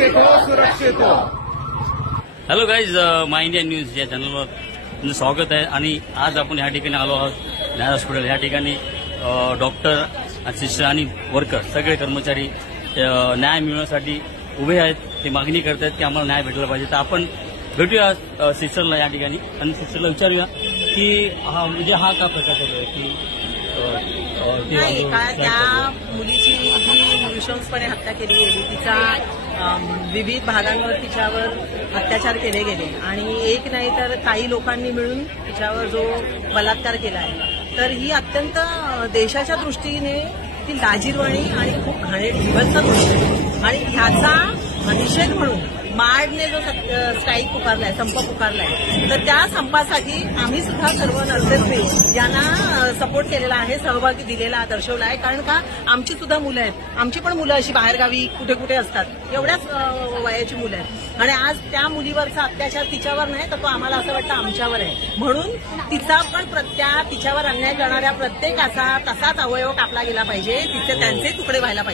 सुरक्षित हो, सुरक्षित हो। हॅलो गाईज, माय इंडिया न्यूज या चॅनलवर तुमचं स्वागत आहे। आणि आज आपण या ठिकाणी आलो आहोत न्याय हॉस्पिटल। या ठिकाणी डॉक्टर, सिस्टर आणि वर्कर सगळे कर्मचारी न्याय मिळवण्यासाठी उभे आहेत। ते मागणी करत आहेत की आम्हाला न्याय भेटला पाहिजे। तर आपण भेटूया सिस्टरला या ठिकाणी आणि सिस्टरला विचारूया की हा का प्रकार चालू आहे की नाही का त्या मुलीची जी नृशंसपणे हत्या केली गेली, तिचा विविध भागांवर तिच्यावर अत्याचार केले गेले आणि एक नाही तर काही लोकांनी मिळून तिच्यावर जो बलात्कार केला आहे, तर ही अत्यंत देशाच्या दृष्टीने ती लाजिरवाणी आणि खूप घाणेरडी विभत्स गोष्ट आहे। आणि ह्याचा निषेध म्हणून मार्डने जो स्ट्राईक पुकारलाय, संप पुकारलाय, तर त्या संपासाठी आम्ही सुद्धा सर्व नर्सेसने यांना सपोर्ट केलेला आहे, सहभागी दिलेला दर्शवला आहे। कारण का आमची सुद्धा मुलं आहेत, आमची पण मुलं अशी बाहेरगावी कुठे कुठे असतात, एवढ्याच वयाची मुलं आहेत आणि आज त्या मुलीवरचा अत्याचार तिच्यावर नाही तर तो आम्हाला असं वाटतं आमच्यावर आहे। म्हणून तिचा पण तिच्यावर अन्याय करणाऱ्या प्रत्येकाचा तसाच अवयव कापला गेला पाहिजे, त्यांचे तुकडे व्हायला पाहिजे।